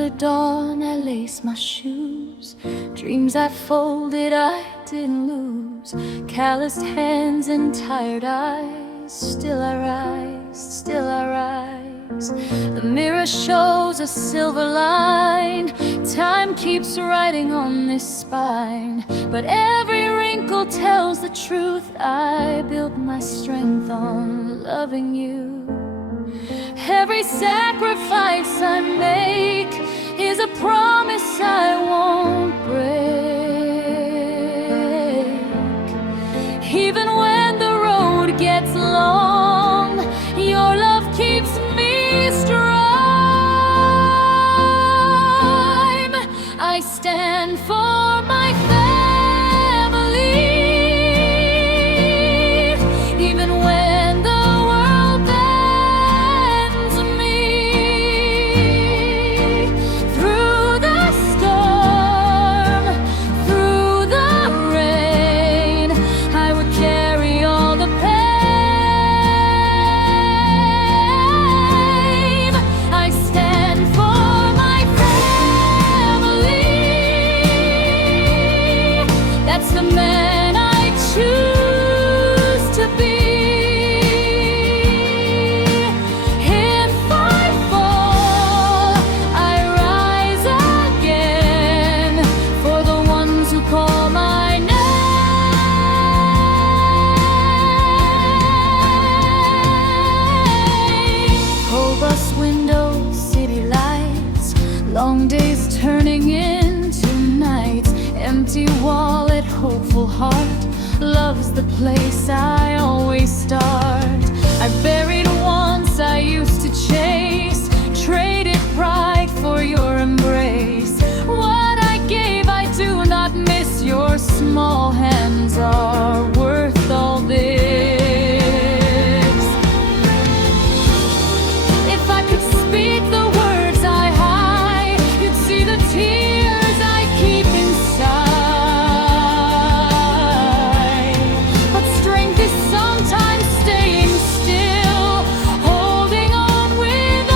the dawn I lace my shoes. Dreams I folded I didn't lose. Calloused hands and tired eyes. Still I rise, still I rise. The mirror shows a silver line. Time keeps writing on this spine, but every wrinkle tells the truth. I built my strength on loving you. Every sacrifice I make is a promise I won't break. Even when the road gets long, your love keeps me strong. I stand for my family, even when the world bends me. Through the storm, through the rain, I would carry all the pain. I stand for my family. That's the man I choose to be. If I fall, I rise again for the ones who call my name. Cold bus windows, city lights, long days turning into nights. Empty wallet, hopeful heart. Love's the place I always start. I buried once I used to chase, traded pride for your embrace. What I gave I do not miss. Your small hands are worth all this. If I could speak the words I hide, you'd see the tears I keep inside. But strength is sometimes staying still, holding on with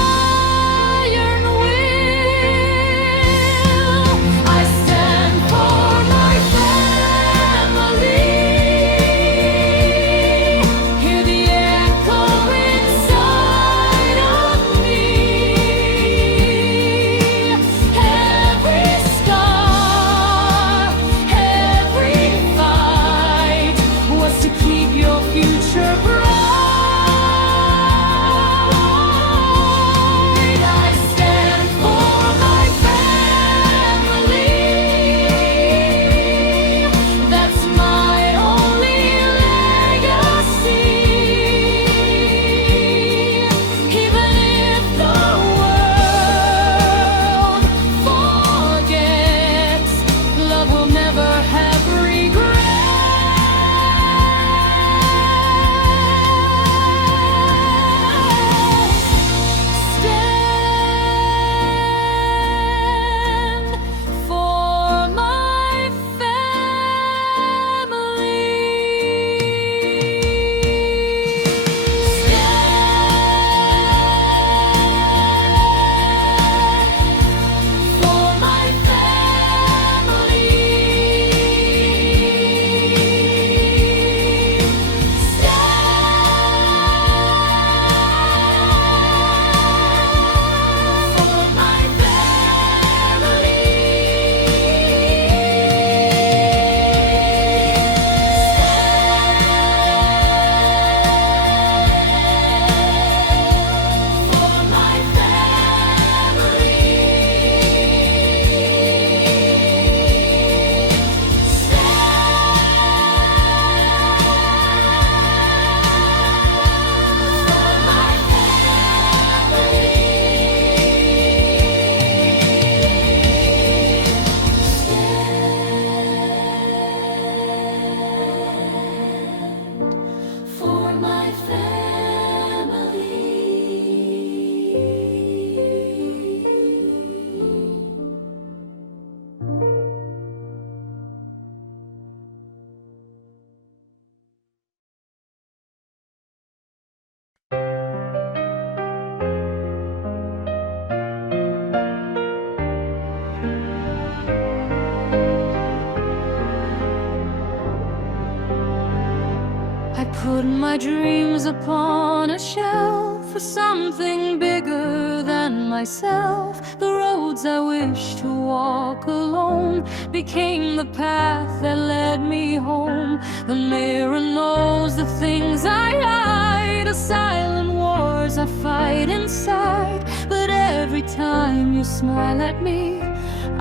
put my dreams upon a shelf for something bigger than myself. The roads I wish to walk alone became the path that led me home. The mirror knows the things I hide, the silent wars I fight inside. But every time you smile at me,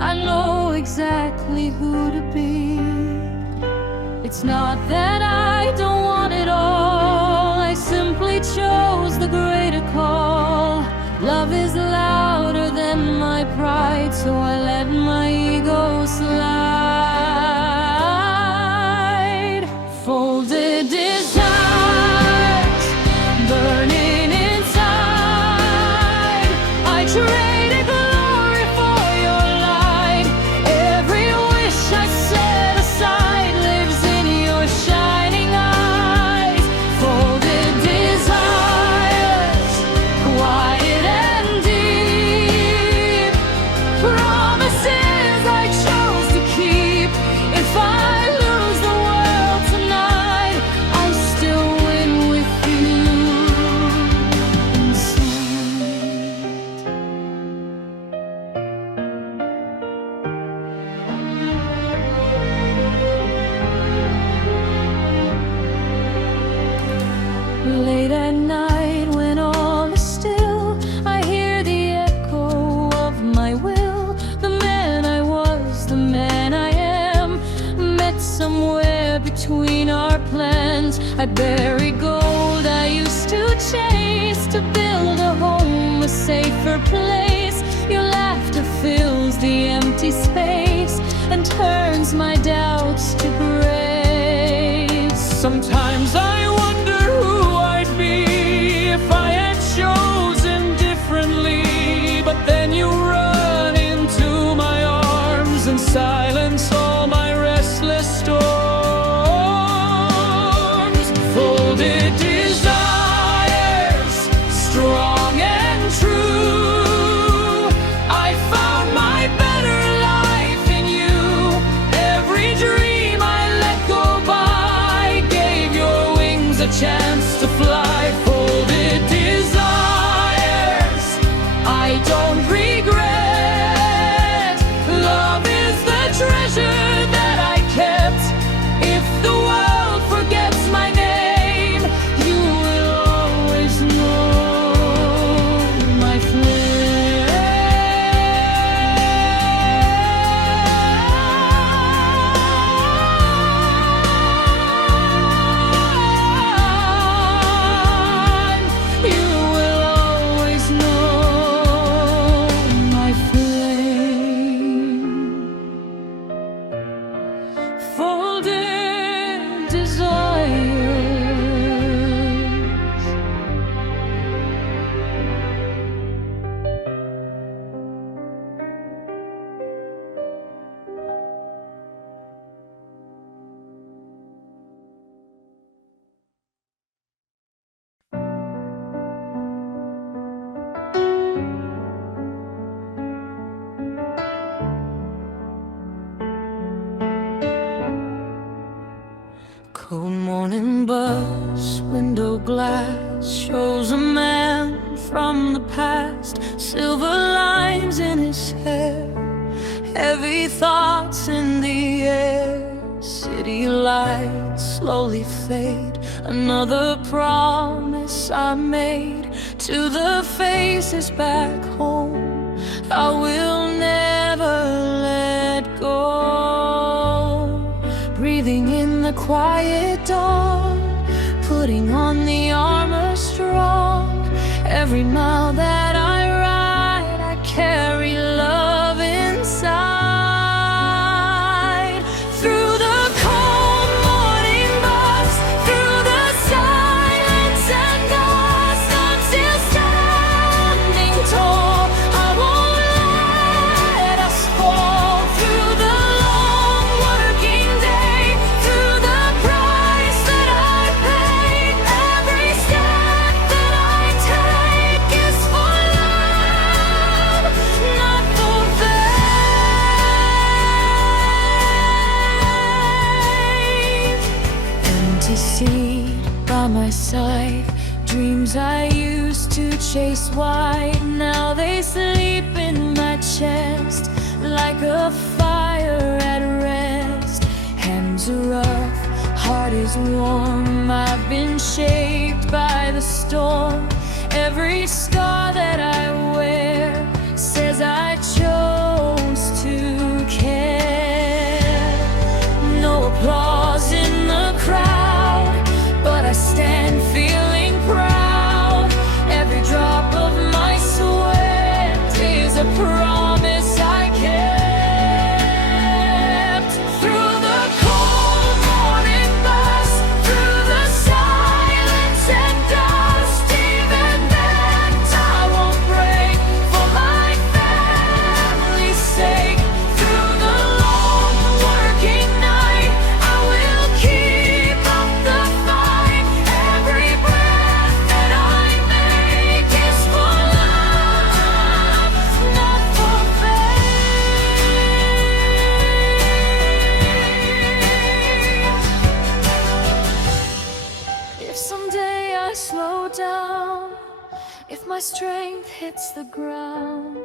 I know exactly who to be. It's not that I don't want it all, I simply chose the greater call. Love is louder than my pride, so I let my ego slide. Folded desires, burning inside. I traded glory for your light. Every wish I set aside lives in your shining eyes. Folded desires, quiet and deep. Promises I chose to keep. If I lose the world tonight, I still win with you inside. Late at night when all is still, I hear the echo of my will. The man I was, the man I am, met somewhere between our plans. I bury gold I used to chase to build a home, a safer place. Your laughter fills the empty space and turns my doubts to grace. Sometimes I wonder who I'd be if I had chosen differently. But then you run into my arms and silence all my restless storms. Folded desires, strong and true. I found my better life in you. Every dream I let go by gave your wings a chance to fly. Folded desires, I don't regret. Love is the treasure that I kept. If the world forgets my name, you will always know my flame. You will always know my flame. Folded desires. Cold morning bus, window glass shows a man from the past. Silver lines in his hair, heavy thoughts in the air. City lights slowly fade, another promise I made to the faces back home. I will never let go. Breathing in the quiet dawn, putting on the armor strong. Every mile that I ride, I carry love inside. Through the cold morning bus, through the silence and dust, I'm still standing tall. I won't let us fall. Through the long working day, through the price that I pay, every step that I take is for Dreams I used to chase wide, now they sleep in my chest like a fire at rest. Hands are rough, heart is warm, I've been shaped by the storm. Every scar that I wear says I chose to care. No applause in the crowd, but I stand feeling proud. Every drop of my sweat is a promise I kept. Through the cold morning bus, through the silence and dust, even then I won't break for my family's sake. Through the long working night, I will keep up the fight. Every breath that I make is for love, not for fame. If someday I slow down, if my strength hits the ground,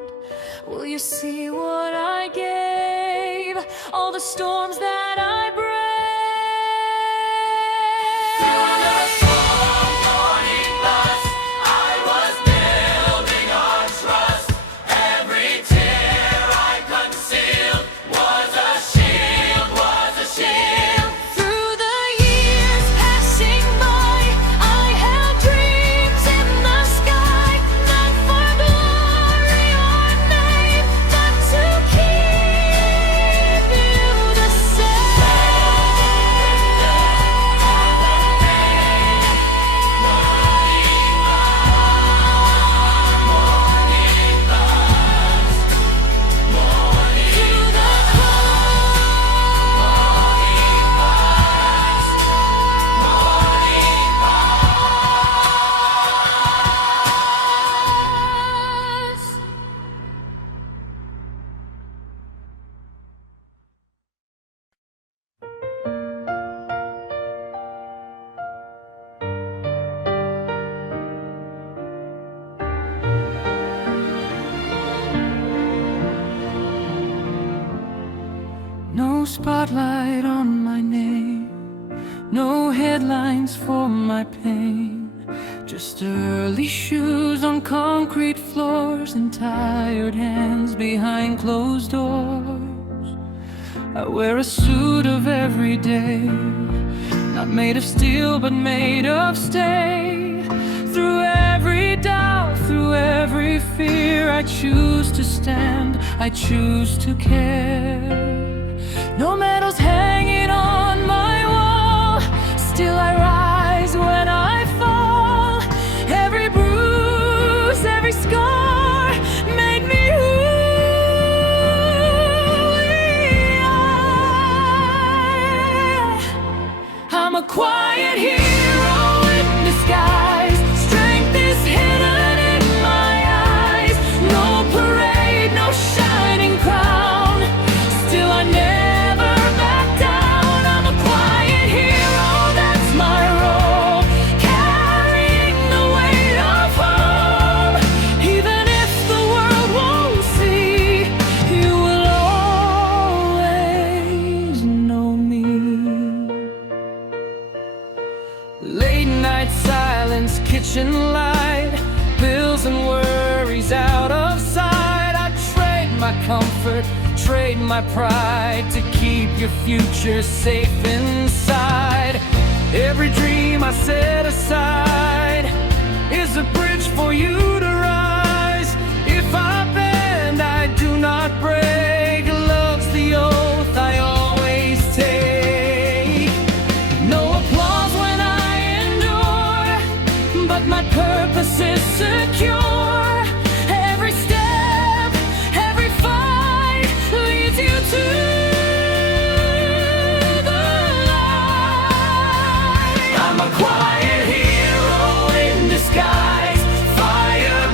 will you see what I gave? All the storms that I braved. Through the cold morning bus, I was building on trust. Every tear I concealed was a shield, was a shield. Through the years passing by, I held dreams in the sky, not for glory or name, but to keep you the same. Through the No spotlight on my name, no headlines for my pain, just early shoes on concrete floors and tired hands behind closed doors. I wear a suit of every day, not made of steel but made of stay. Through every doubt, through every fear, I choose to stand, I choose to care. No medals hanging on my wall, still I rise when I fall. Every bruise, every scar made me who we are. I'm a quiet hero in disguise. Strength is hidden in my eyes. No parade, no shining crown, still I never back down. I'm a quiet hero, that's my role, carrying the weight of home. Even if the world won't see, you will always know me. Late night silence, kitchen light, bills and worries out of sight. I trade my comfort, trade my pride to keep your future safe inside. Every dream I set aside is a bridge for you to rise. If I bend, I do not break. Love's the oath I always take. No applause when I endure, but my purpose is secure. Every step, every fight leads you to the light. I'm a quiet hero in disguise, fire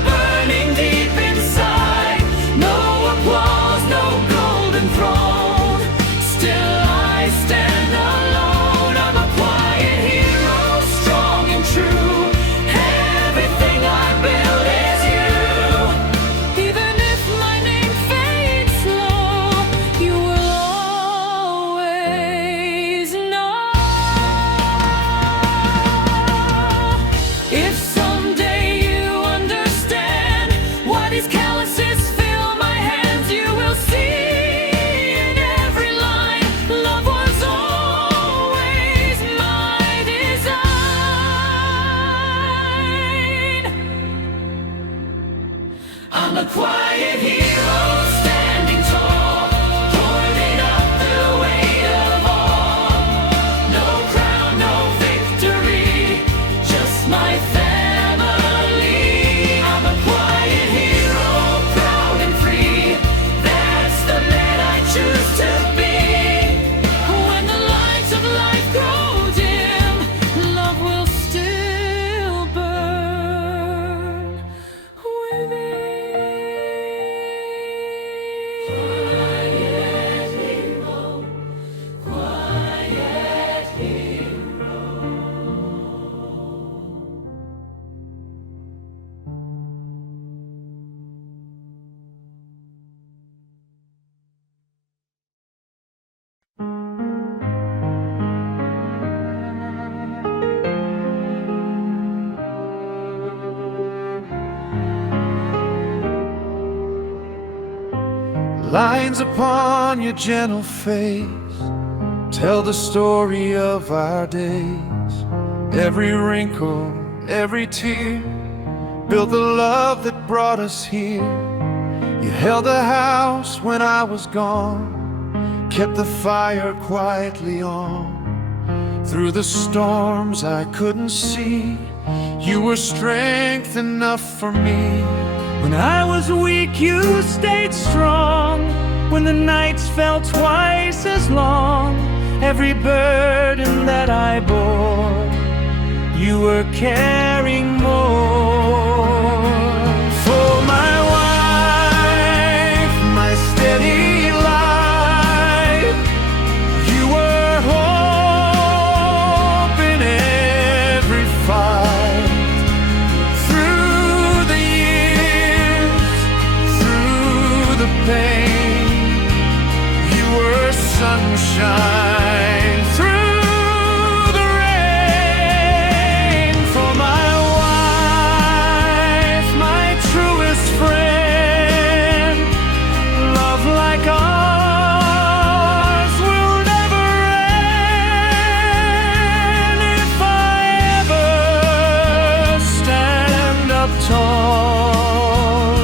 Lines upon your gentle face tell the story of our days. Every wrinkle, every tear built the love that brought us here. You held the house when I was gone, kept the fire quietly on. Through the storms I couldn't see, you were strength enough for me. When I was weak, you stayed strong. When the nights felt twice as long, every burden that I bore, you were carrying more. For my wife, my steady light, you were hope in every fight. Through the years, through the pain, you were sunshine through the rain. For my wife, my truest friend, love like ours will never end. If I ever stand up tall,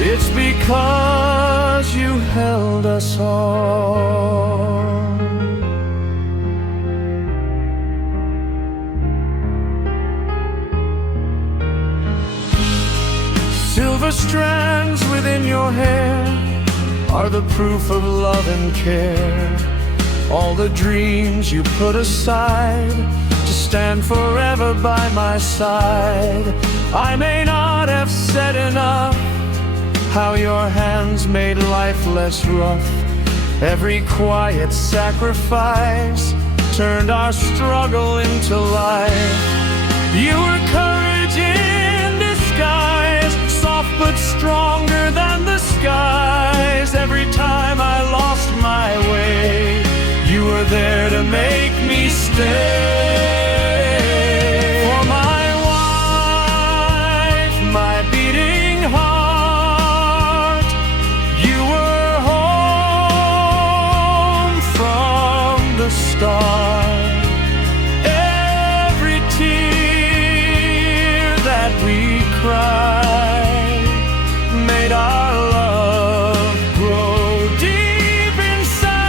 it's because you held us all. Silver strands within your hair are the proof of love and care. All the dreams you put aside to stand forever by my side. I may not have said enough how your hands made life less rough. Every quiet sacrifice turned our struggle into life. You were courage in disguise, soft but stronger than the skies. Every time I lost my way, you were there to make me stay. For my wife, my beating heart, you were home from the start. Every tear that we cried made our love grow deep inside.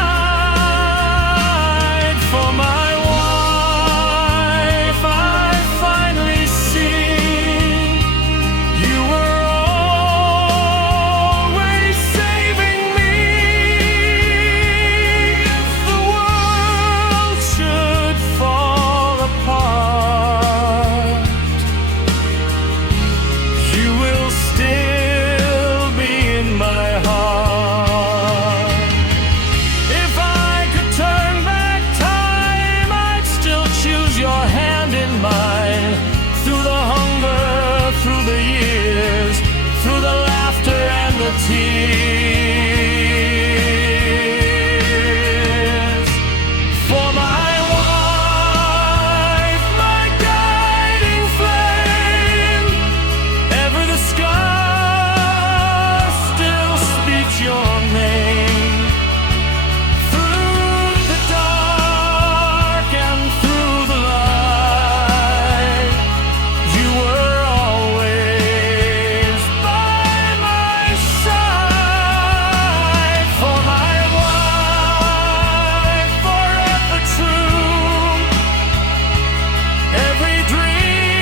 For my wife, I finally see you were always saving me. If the world should fall apart, you will still be in my heart. If I could turn back time, I'd still choose your hand in mine. Through the hunger, through the years, through the laughter and the tears. For my wife, my guiding flame, ever the sky still speaks your name. Through the dark and through the light, you were always by my side. For my wife, forever true, every dream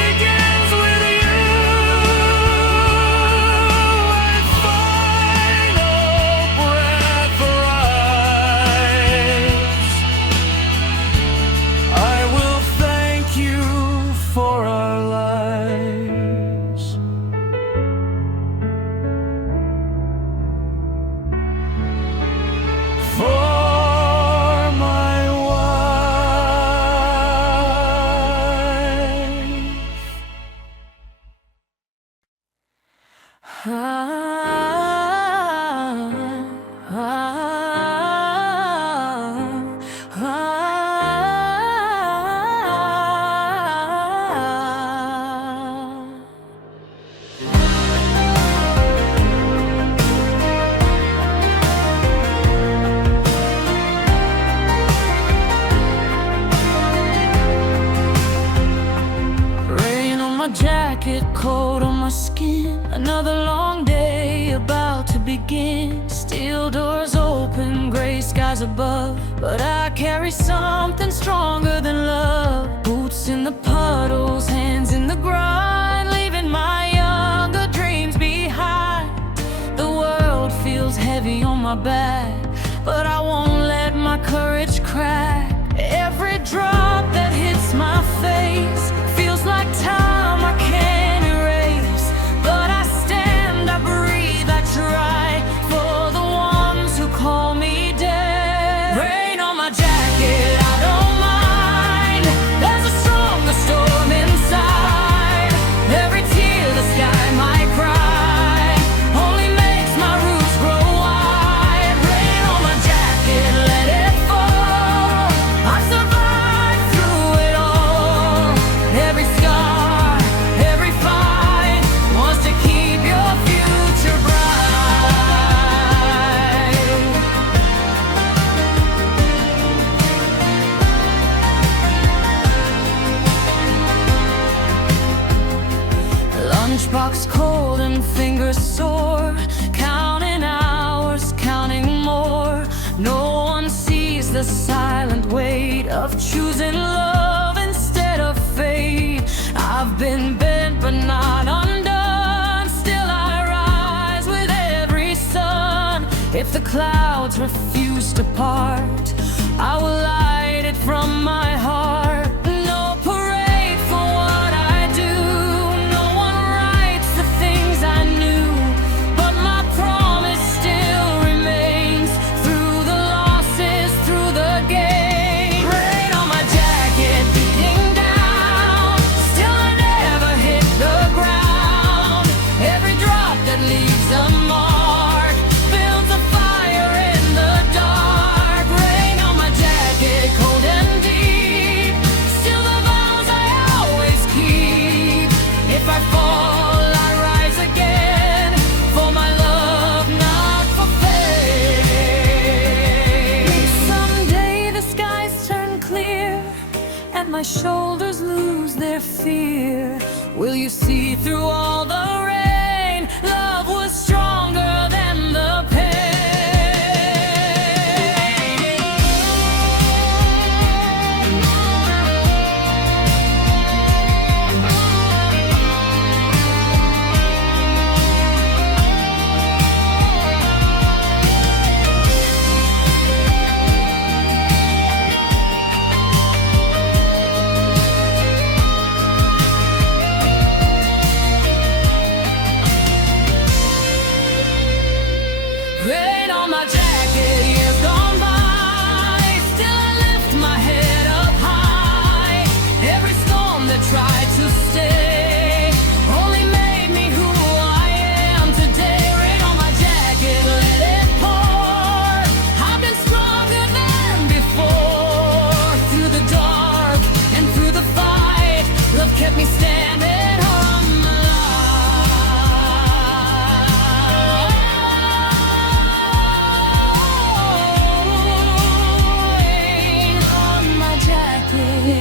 begins with you. And final breath arrives, I will thank you for our lives. For my wife. begin. Steel doors open, gray skies above, but I carry something stronger than love. Boots in the puddles, hands in the grind, leaving my younger dreams behind. The world feels heavy on my back, but I won't let my courage crack. Every drop that hits my face feels like time I can't erase, but I stand, I breathe, I try for the ones who call me dead. Rain on my jacket, I don't mind. There's a stronger storm inside. Every tear the sky might cry only makes my roots grow wide. Rain on my jacket, let it fall. I've survived through it all. Every scar, every fight wants to keep your future bright. Lunchbox cold and fingers sore, counting hours, counting more. No one sees the silent weight of choosing love instead of fate. I've been bent but not undone. Still I rise with every sun. If the clouds refuse to part, I will light it from my heart. No parade for what I do. No one writes the things I knew, but my promise still remains. Through the losses, through the gain. Rain on my jacket, beating down. Still I never hit the ground. Every drop that leaves a mark builds a fire in the dark. Rain on my jacket, cold and deep. Still the vows I always keep. If I fall, I rise again. For my love, not for fame. Someday the skies turn clear and my shoulders lose their fear. Will you see through all the rain? Love was stronger than the pain. Rain on my jacket, years gone by. Still I lift my head up high. Every storm that tried to stay only made me who I am today. Rain on my jacket, let it pour. I've been stronger than before. Through the dark and through the fight, love kept me standing. I'm rain on my jacket.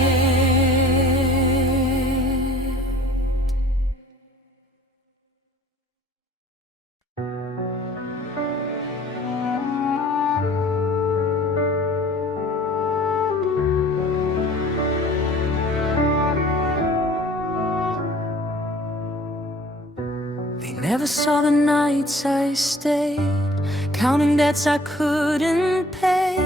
They never saw the nights I stayed, counting debts I couldn't pay,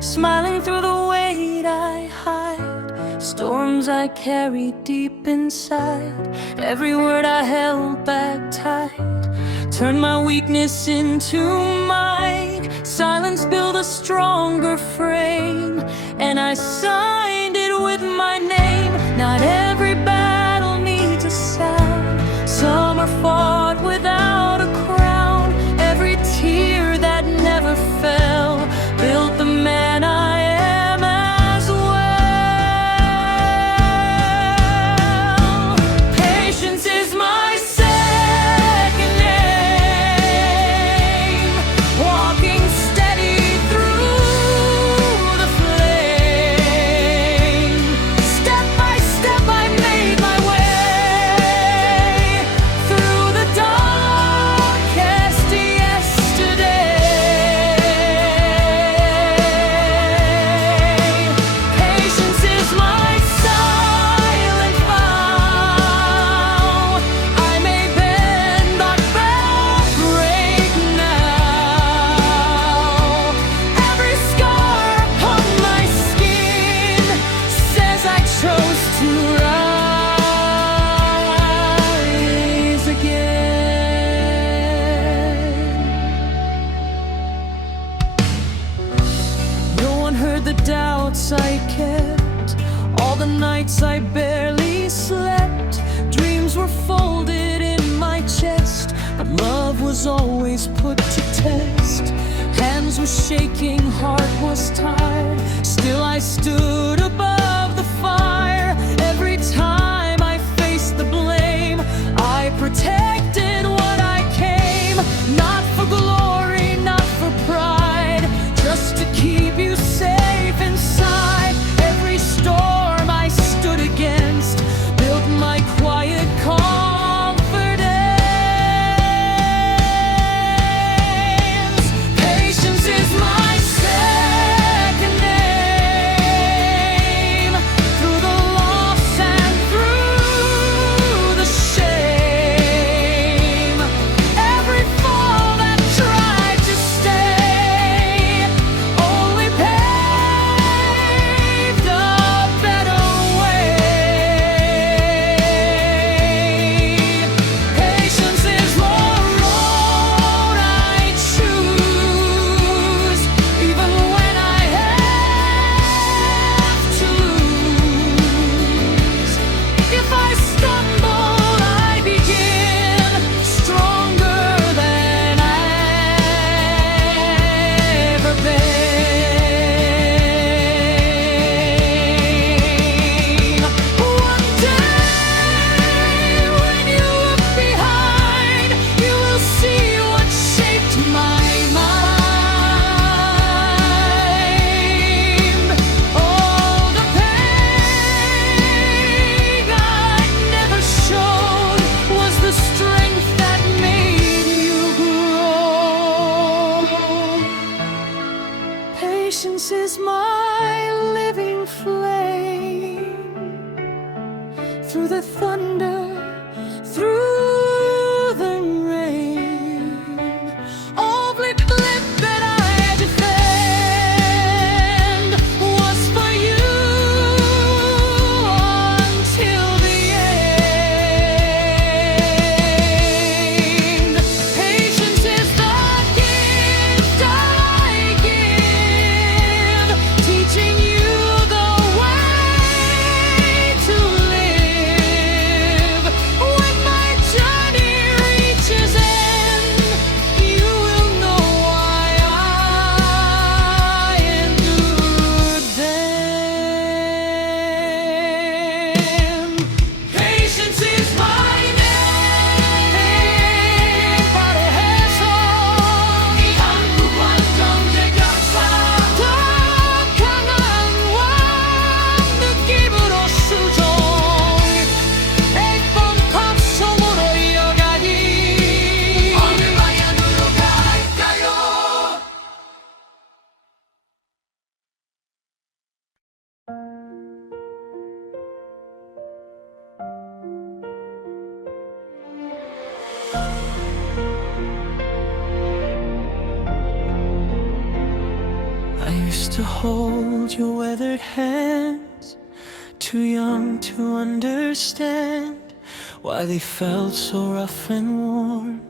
smiling through the weight I hide, storms I carried deep inside. Every word I held back tight, turned my weakness into might. Silence built a stronger frame, and I signed it with my name. Not every battle needs a sound. Some are fought without a crown. Every tear that never fell built the man I am as well. Patience is my second name, walking steady through the flame. Step by step I always put to test. Hands were shaking, heart was tired. Still I stood above the fire. Every time I faced the blame, I protected what I came. Not for glory, not for pride, just to keep you safe inside. Every storm I stood against built my quiet confidence. Patience is my second name. Through the loss and through the shame, every fall that tried to stay only paved a better way. Patience is the road I choose, even when I have to lose. If I stumble, I begin stronger than I've ever been. One day, when you look behind, you will see what shaped my mind. All the pain I never showed was the strength that made you grow. Patience is my living flame. Through the thunder, through the rain, every blip that I defend was for you until the end. Patience is the gift I give, teaching you the way to live. When my journey reaches end, you will know why I endured then. Patience is my name. παρέχω 이 한국 완전의 역사. 더 강한 왕느낌으로 수종. 일본 팝송으로 이어가니 어느 방향으로 갈까요? I used to hold your weathered hands, too young to understand why they felt so rough and warm,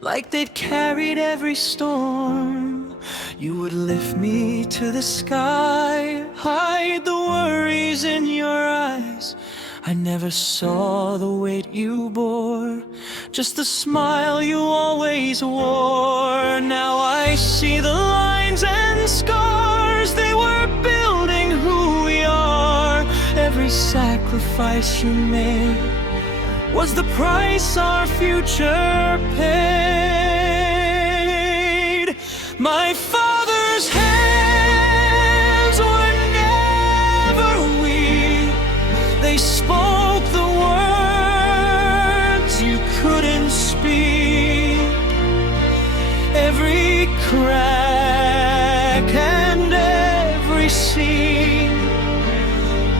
like they'd carried every storm. You would lift me to the sky, hide the worries in your eyes. I never saw the weight you bore, just the smile you always wore. Now I see the lines and scars, they were building who we are. Every sacrifice you made was the price our future paid. My father's hands were never weak. They spoke the words you couldn't speak. Every crack and every seam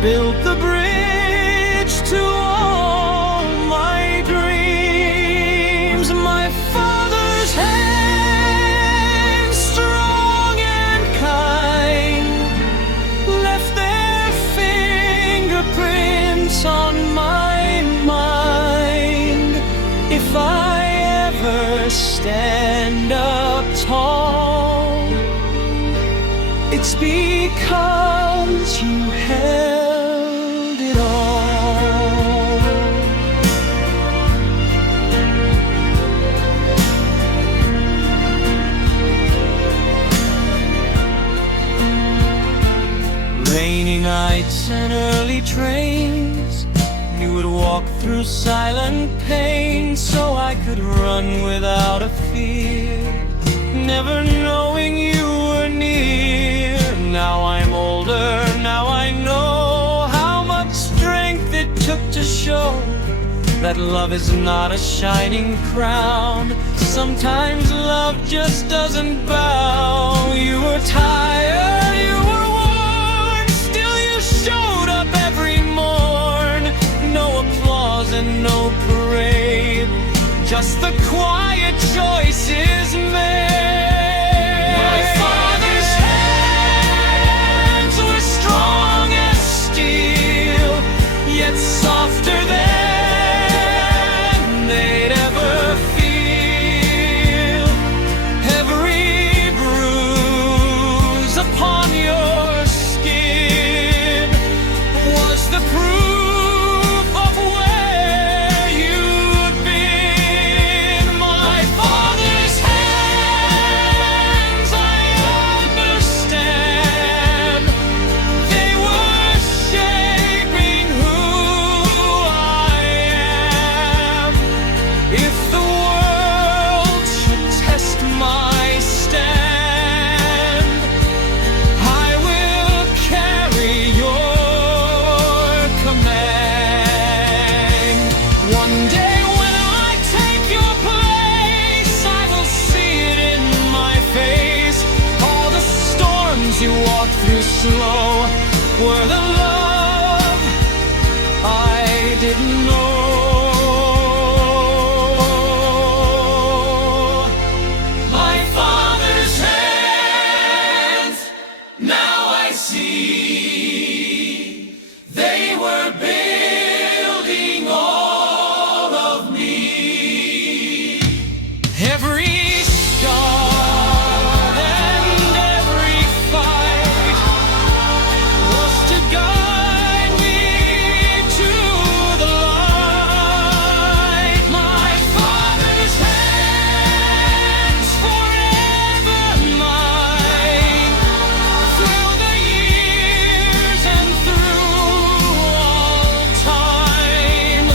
built the bridge to all my dreams. My father's hands, strong and kind, left their fingerprints on my mind. If I ever stand up tall, it's because you held it all. nights and early trains. You would walk through silent pain so I could run without a fear, never knowing you were near. Now I'm older, now I know how much strength it took to show that love is not a shining crown. Sometimes love just doesn't bow. You were tired, you were worn, still you showed up every morn. No applause and no parade, just the quiet choices made. My father's hands were strong as steel, yet softer than they'd ever feel. Every bruise upon your skin was the proof of where you'd been. My father's hands, I understand, they were shaping who I am. If the world should test my stand, I will carry your command. One day when I take your place, I will see it in my face. All the storms you walked through slow were the love I didn't know. My father's hands, now I see, they were building all of me. Every scar and every fight was to guide me to the light. My father's hands, forever mine, through the years and through all time.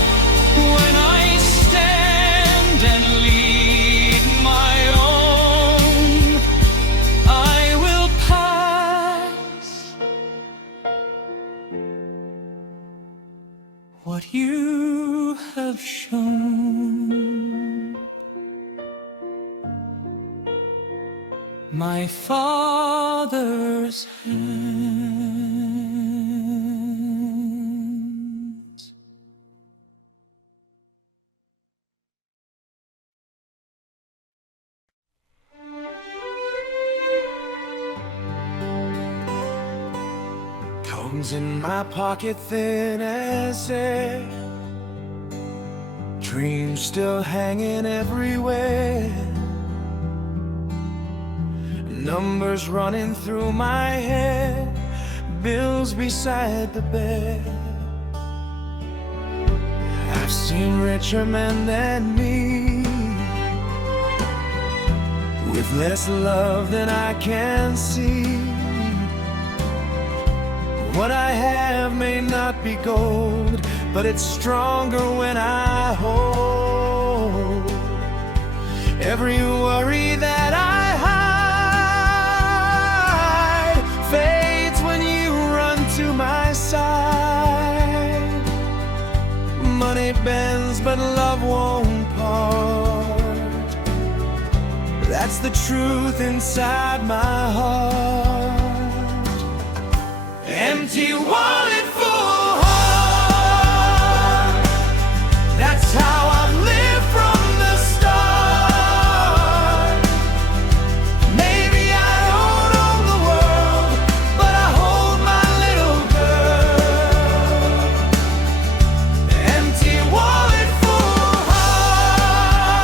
When I stand and lead my own, I will pass what you have shown. My father's hands. Comes in my pocket thin as air, dreams still hanging everywhere, numbers running through my head, bills beside the bed. I've seen richer men than me, with less love than I can see. What I have may not be gold, but it's stronger when I hold. Every worry that I hide fades when you run to my side. Money bends, but love won't part. That's the truth inside my heart. Empty wallet, full heart. That's how I've lived from the start. Maybe I don't own the world, but I hold my little girl. Empty wallet, full heart.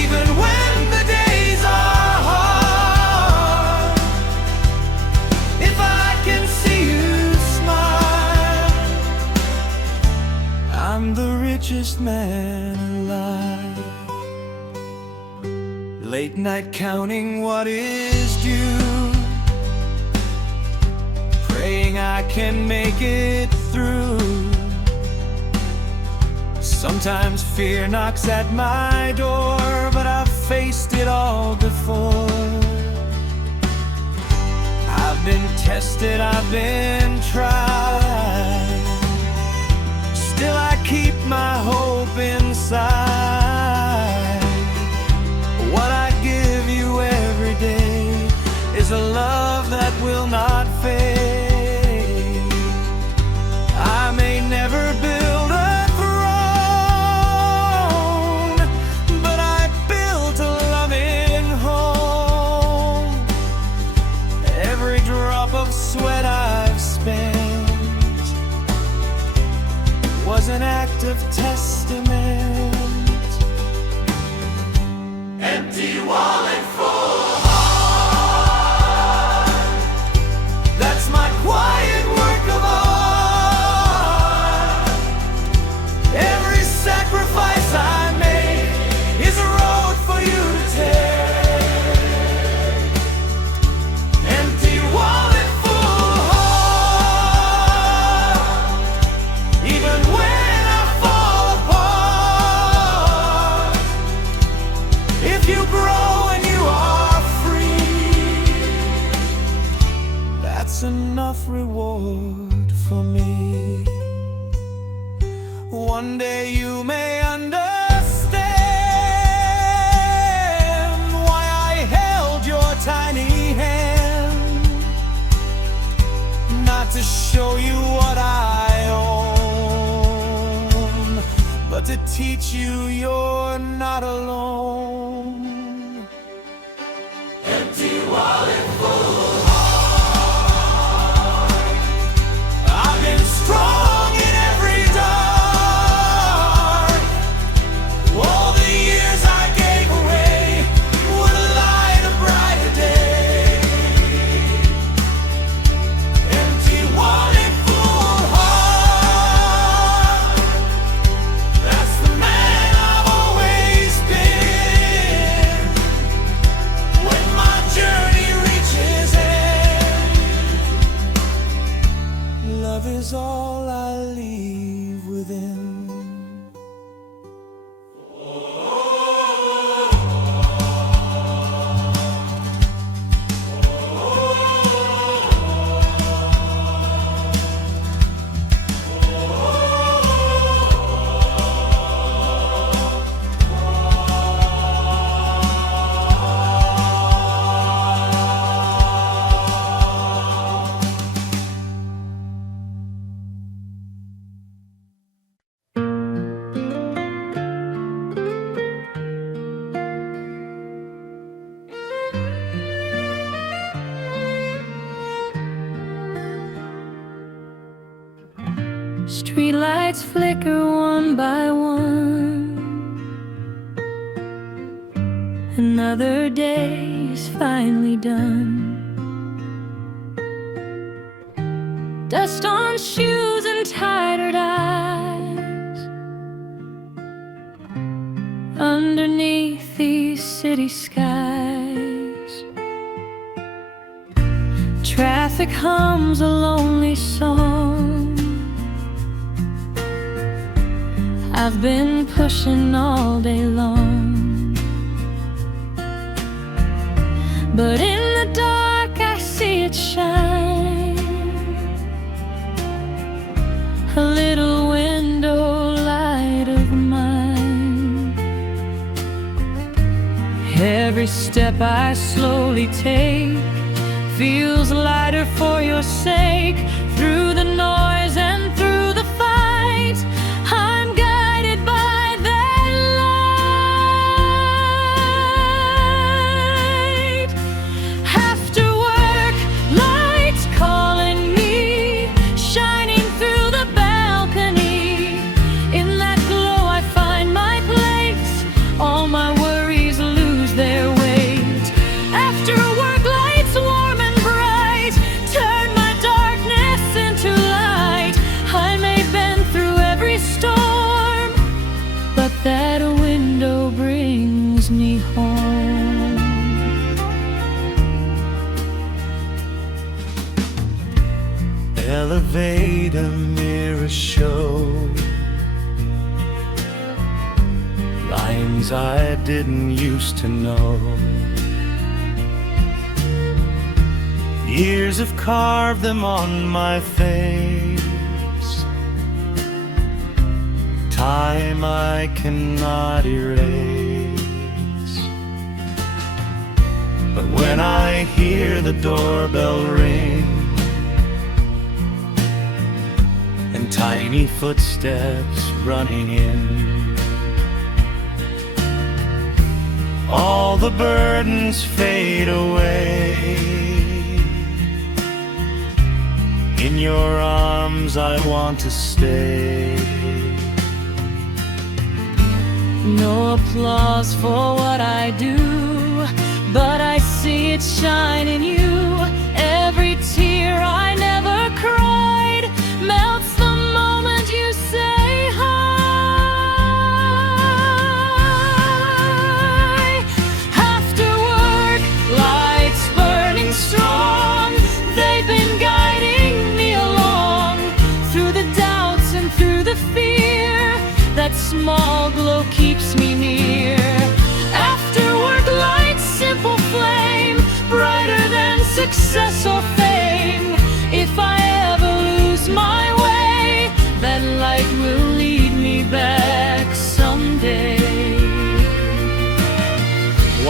Even when the days are hard, if I can see you smile, I'm the richest man alive. Late night counting what is due, pray praying I can make it through. Sometimes fear knocks at my door, but I've faced it all before. I've been tested, I've been tried. Still I keep my hope inside. What I give you every day is a love that will not fade. I may never build a throne, but I built a loving home. Every drop of sweat I've spent was an act of testament. Empty wallet, full heart. That's my quiet work of art. Every sacrifice I make is a road for you to take. Empty wallet, full heart. Even when I fall apart, if you grow and you are free, that's enough reward for me. One day you may understand why I held your tiny hand, not to show you what I own, but to teach you you're not alone. Empty wallet, full heart. I've been strong in every dark. All the years I gave away would light a brighter day. Empty wallet, full heart. That's the man I've always been. When my journey reaches end, love is all I leave within. Streetlights flicker one by one. Another day is finally done. Dust on shoes and tired eyes. Underneath these city skies, traffic hums a lonely song. I've been pushing all day long, but in the dark I see it shine. A little window light of mine. Every step I slowly take feels lighter for your sake. Through the noise and through the fight, I'm guided by that light. After work, lights calling me, shining through the balcony. In that glow I find my place. All my worries lose their weight. After work, lights warm and bright turn my darkness into light. I may bend through every storm, but that window brings me home. elevator mirror show lines I didn't used to know. Years have carved them on my face, time I cannot erase. But when I hear the doorbell ring and tiny footsteps running in, all the burdens fade away. In your arms I want to stay. No applause for what I do, but I see it shine in you. Every tear I never cried melts the moment you say hi. After work, lights burning strong, they've been guiding me along through the doubts and through the fear. That small glow keeps me near. After work, lights, simple flame, brighter than success or fame. If I ever lose my way, that light will lead me back someday.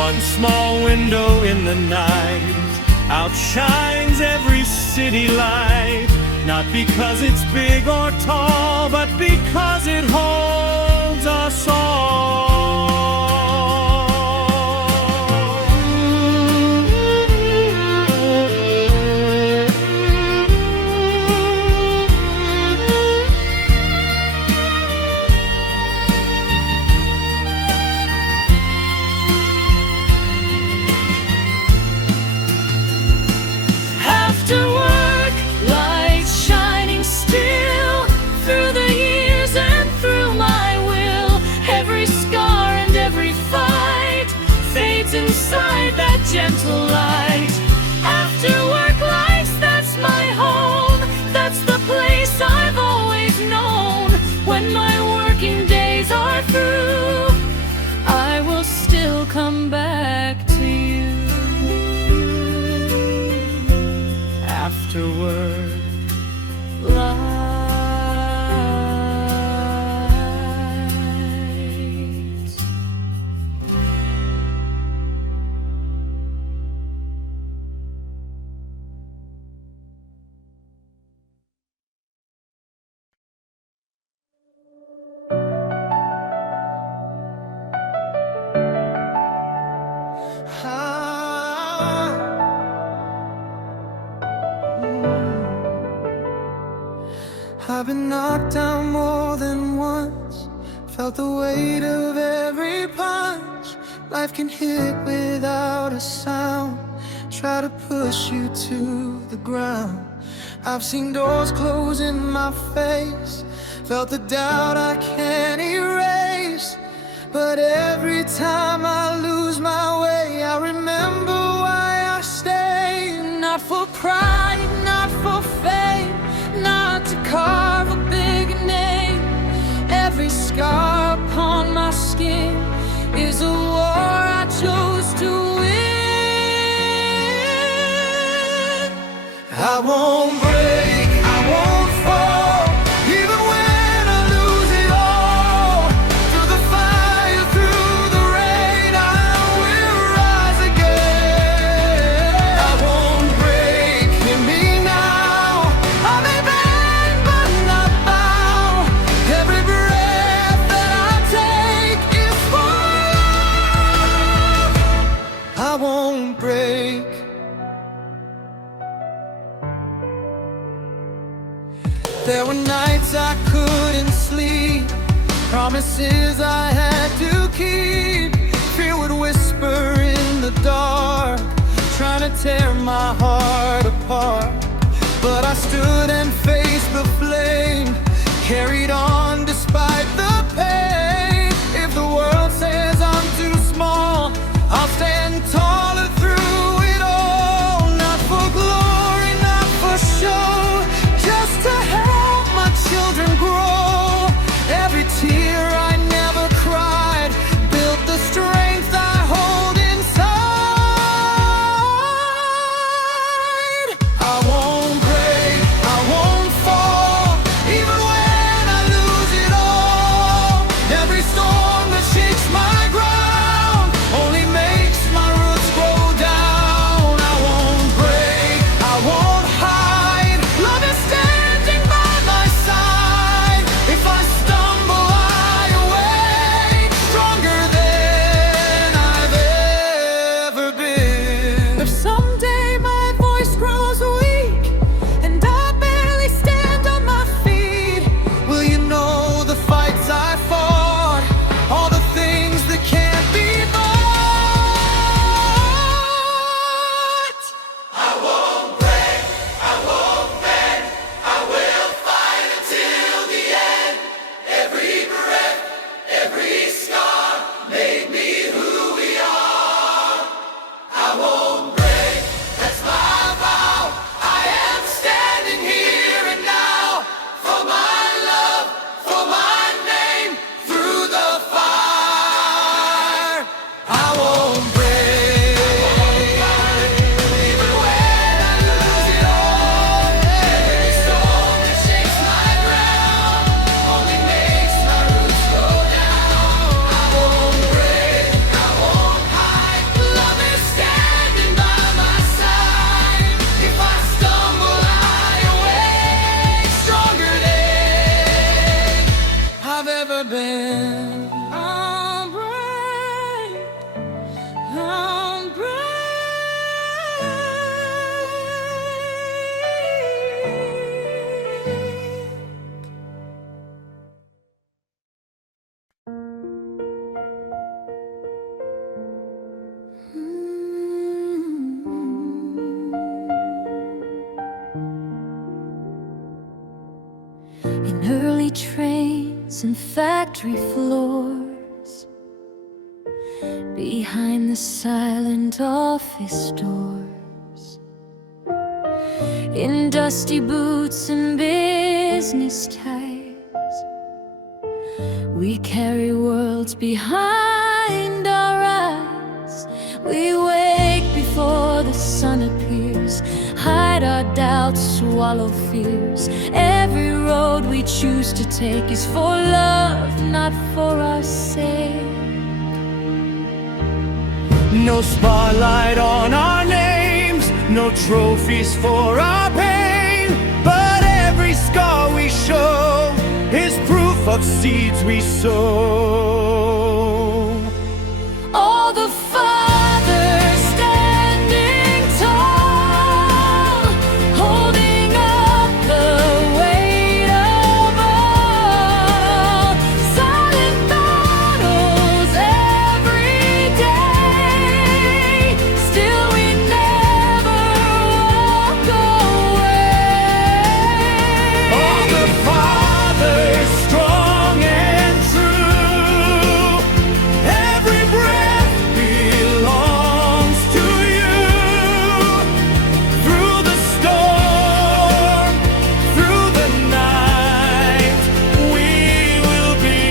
One small window in the night outshines every city light, not because it's big or tall, but because it holds us all. After work, lights shining still through the years and through my will. Every scar and every fight fades inside that gentle light. After work, lights, that's my home. That's the place I've always known. When my working days are through, I will still come back to you. After work, lights. I've been knocked down more than once, felt the weight of every punch. Life can hit without a sound, try to push you to the ground. I've seen doors close in my face, felt the doubt I can't erase. But every time I lose my way, I remember why I stay. Not for pride, not for fame, not to carve a big name. Every scar upon my skin is a war I chose to win. I won't break, I won't fall, even when I lose it all. Through the fire, through the rain, I will rise again. I won't break, hear me now. I may bend but not bow. Every breath that I take is for love. I won't break. There were nights I couldn't sleep, promises I had to keep. Fear would whisper in the dark, trying to tear my heart apart. But I stood and faced the flame, carried on despite the pain. If the world says I'm too small, I'll stand taller through it all. Not for glory, not for show, just trains and factory floors, behind the silent office doors, in dusty boots and business ties, we carry worlds behind our eyes. We wake before the sun appears, hide our doubts, swallow fears. Every road we choose to take is for love, not for our sake. No spotlight on our names, no trophies for our pain, but every scar we show is proof of seeds we sow. All the fathers standing tall, holding up the weight of all. Silent battles every day, still we never walk away. All the fathers strong and true, every breath belongs to you. Through the storm, through the night, we will be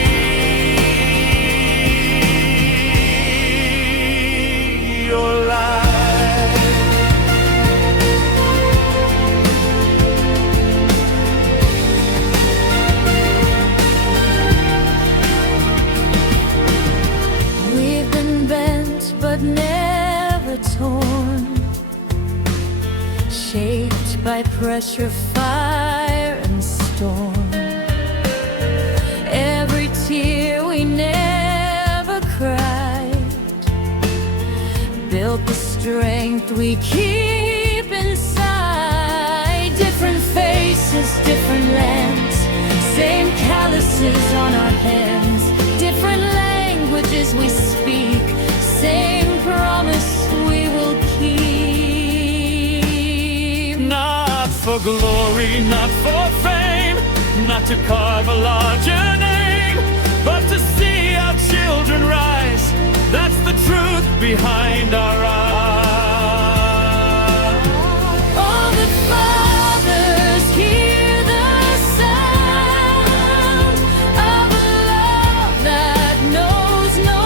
your light. We've been bent but never torn, shaped by pressure, fire and storm. Every tear we never cried built the strength we keep inside. Different faces, different lands, same calluses on our hands. Different languages we speak, same promise we will keep. Not for glory, not for fame, not to carve a larger name, but to see our children rise. That's the truth behind our eyes. All the fathers hear the sound of a love that knows no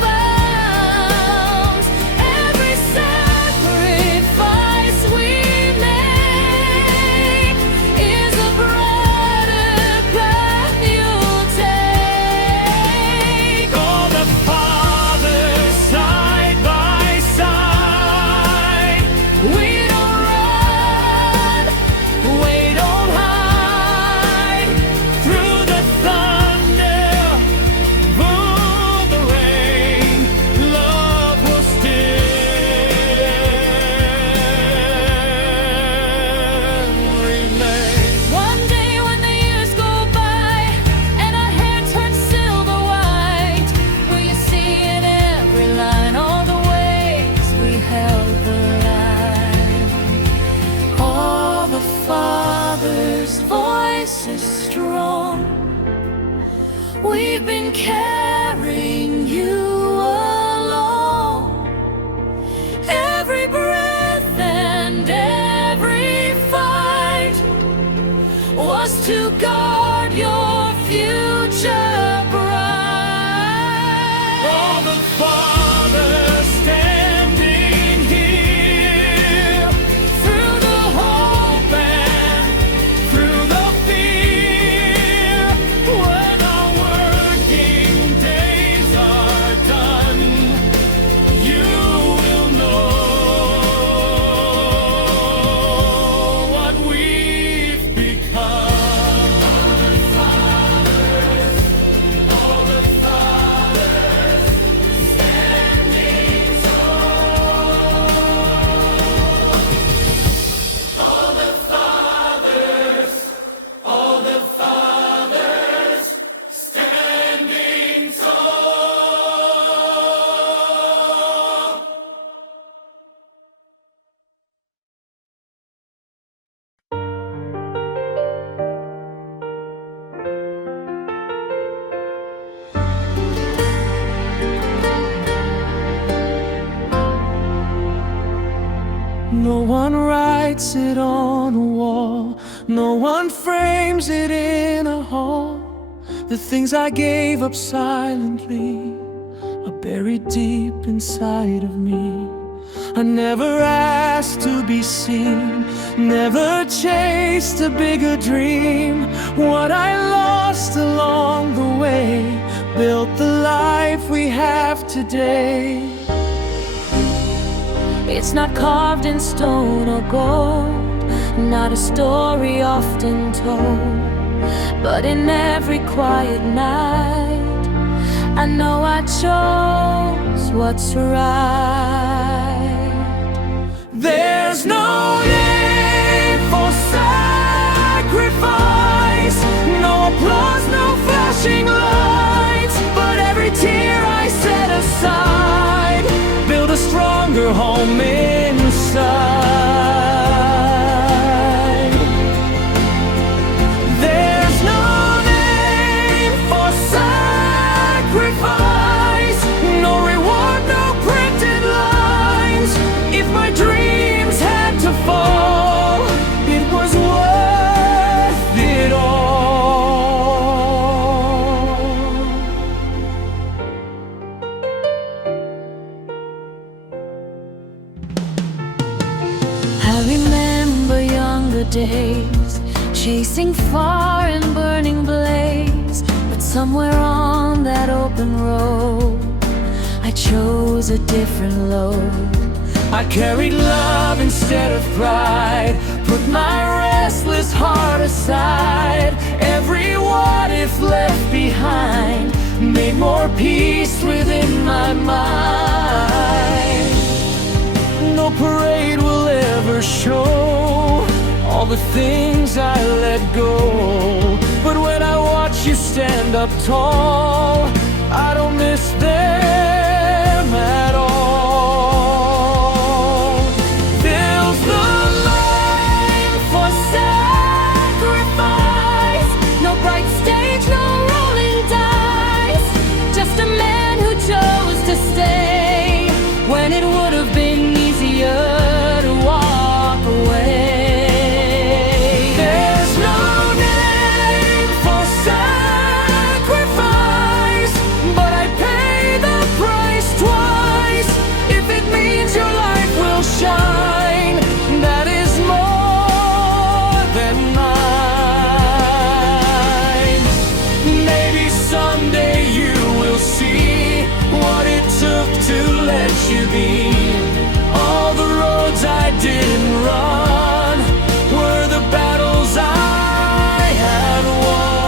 bounds. Every sacrifice we make is a brighter path you'll take. All the fathers side by side. We don't run, we don't hide. Through the thunder, through the rain, love will still remain. One day when the years go by and our hair turns silver white, will you see in every line all the ways we held the line? All the fathers' voices strong, we've been carrying you along. Every breath and every fight was to guard your future bright. All the fathers standing here, Through the hope and through the fear, when our working days are done, you will know what we've become. No one writes it on a wall, no one frames it in a hall. The things I gave up silently are buried deep inside of me. I never asked to be seen, never chased a bigger dream. What I lost along the way built the life we have today. It's not carved in stone or gold, not a story often told, but in every quiet night I know I chose what's right. There's no name for sacrifice, no applause, no flashing lights, but every tear I set aside build a stronger home inside. There's no name for sacrifice, no reward, no printed lines. If my dreams had to fall, it was worth it all. I remember younger days, chasing fire and burning blaze, but somewhere on that open road I chose a different load. I carried love instead of pride, put my restless heart aside. Every what if left behind made more peace within my mind. No parade will ever show all the things I let go, but when I watch you stand up tall, I don't miss them at all. Fills the Line for sacrifice, no bright stage, no rolling dice, just a man who chose to stay when it would have been easier to walk away. There's no name for sacrifice, but I pay the price twice. If it means your life will shine, that is more than mine. Maybe someday you will see what it took to let you be. All the roads I didn't run were the battles I had won.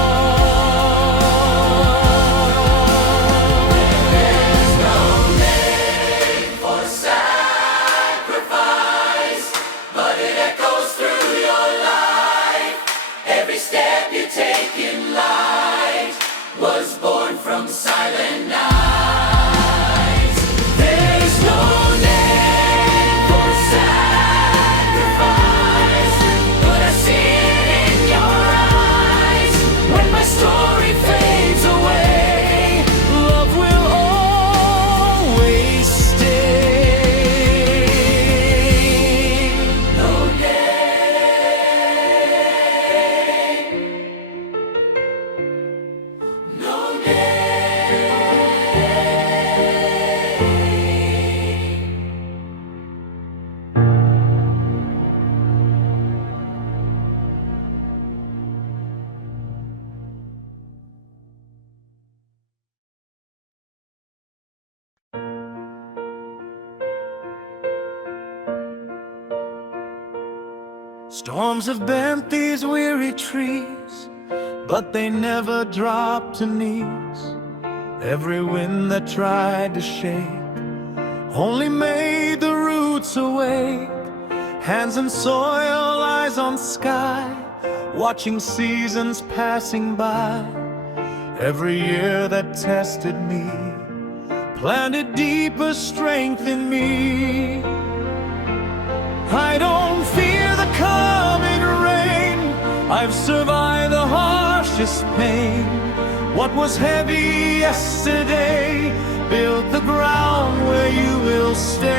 There's no name for sacrifice, but it echoes through your life. Every step you take in light was born from silent nights. There's no name for sacrifice, but I see it in your eyes. When my story fades away, love will always stay. No name, no Storms have bent these weary trees, but they never dropped to knees. Every wind that tried to shake only made the roots awake. Hands in soil, eyes on sky, watching seasons passing by. Every year that tested me planted deeper strength in me. I don't fear the coming rain, I've survived the harshest pain. What was heavy yesterday built the ground where you will stay.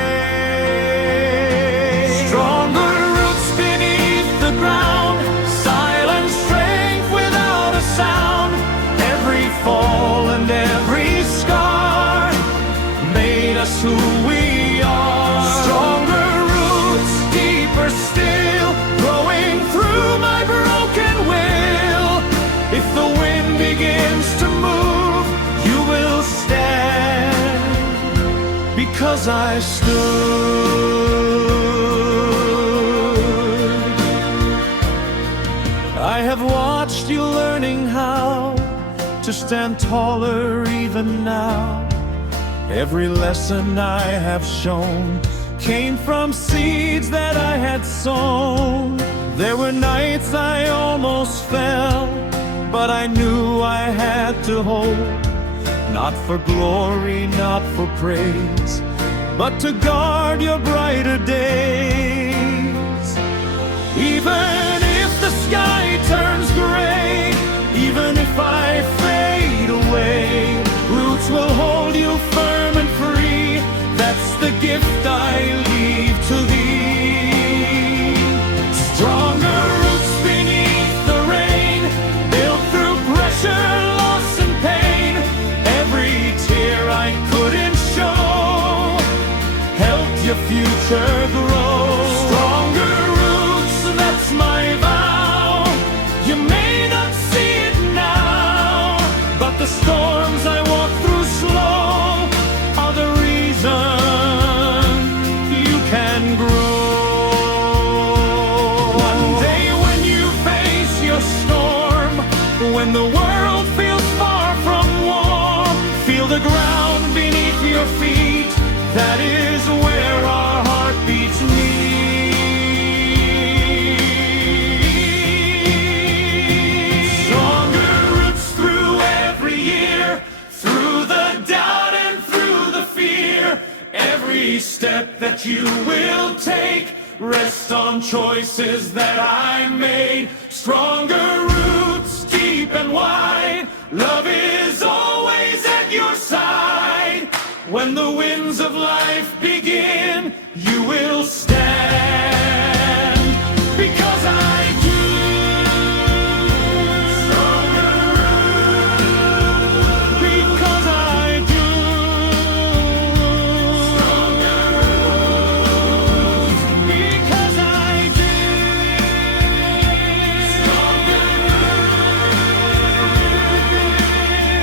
Strong because I stood. I have watched you learning how to stand taller even now. Every lesson I have shown came from seeds that I had sown. There were nights I almost fell, but I knew I had to hope. Not for glory, not for praise, but to guard your brighter days. Even if the sky turns gray, even if I fade away, roots will hold you firm and free. That's the gift I leave to thee. Stronger roots beneath the rain, built through pressure, loss and pain. Every tear I couldn't show helped your future grow. Stronger roots, that's my vow. You may not see it now, but the storms I walk through slow are the reason you can grow. One day when you face your storm, when the world feels far from warm, feel the ground beneath your feet. That is where our heartbeats meet. Stronger roots through every year, through the doubt and through the fear. Every step that you will take rests on choices that I made. Stronger roots, deep and wide. Love is always at your side. When the winds of life begin, you will stand. Because I do. Stronger roots. Because I do. Stronger roots. Because I do. Stronger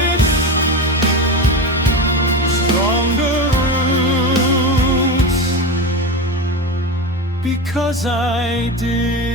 roots. Stronger roots. Because I did.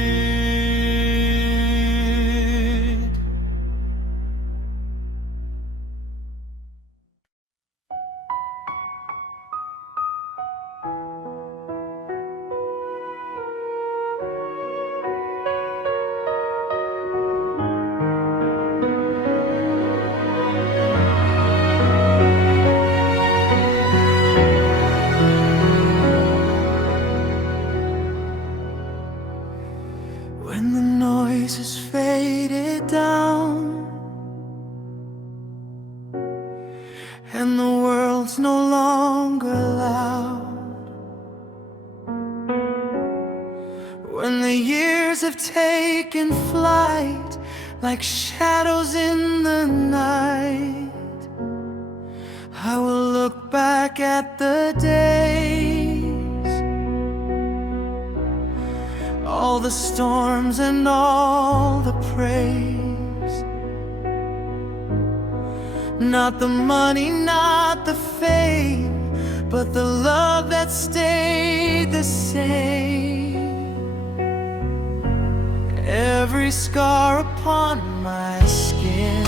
When the noise has faded down and the world's no longer loud, when the years have taken flight like shadows in the night, I will look back at the days, all the storms and all the praise. Not the money, not the fame, but the love that stayed the same. Every scar upon my skin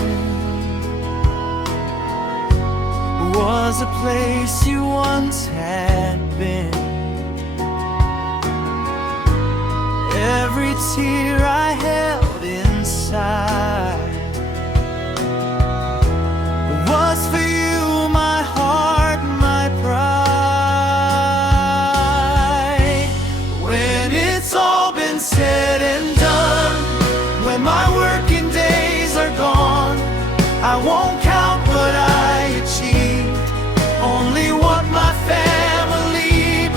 was a place you once had been. Every tear I held inside was for you, my heart, my pride. When it's all been said and done, when my working days are gone, I won't count what I achieved, only what my family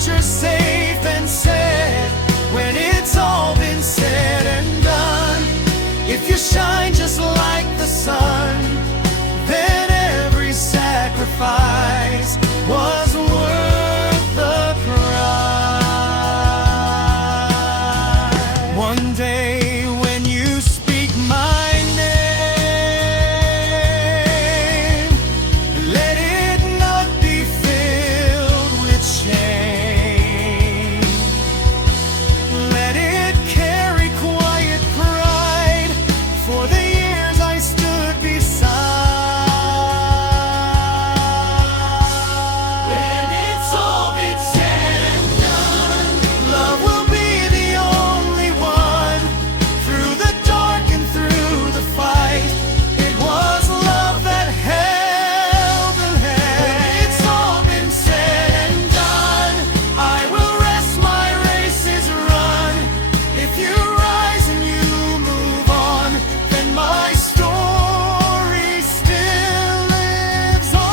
future safe and set. When it's all been said and done, if you shine just like the sun, then every sacrifice was worth the price. One day when you speak my name, let it not be filled with shame. Let it carry quiet pride for the years I stood beside. When it's all been said and done, love will be the only one. Through the dark and through the fight, it was love that held the hand. When it's all been said and done, I will rest, my race is run. If you rise and you move on, then my story still lives on.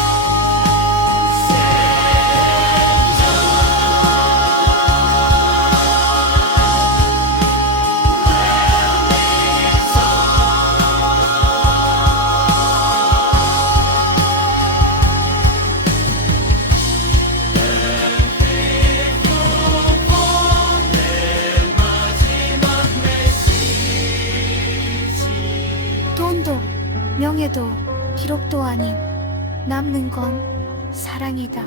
돈도 명예도 기록도 아닌 남는 건 사랑이다.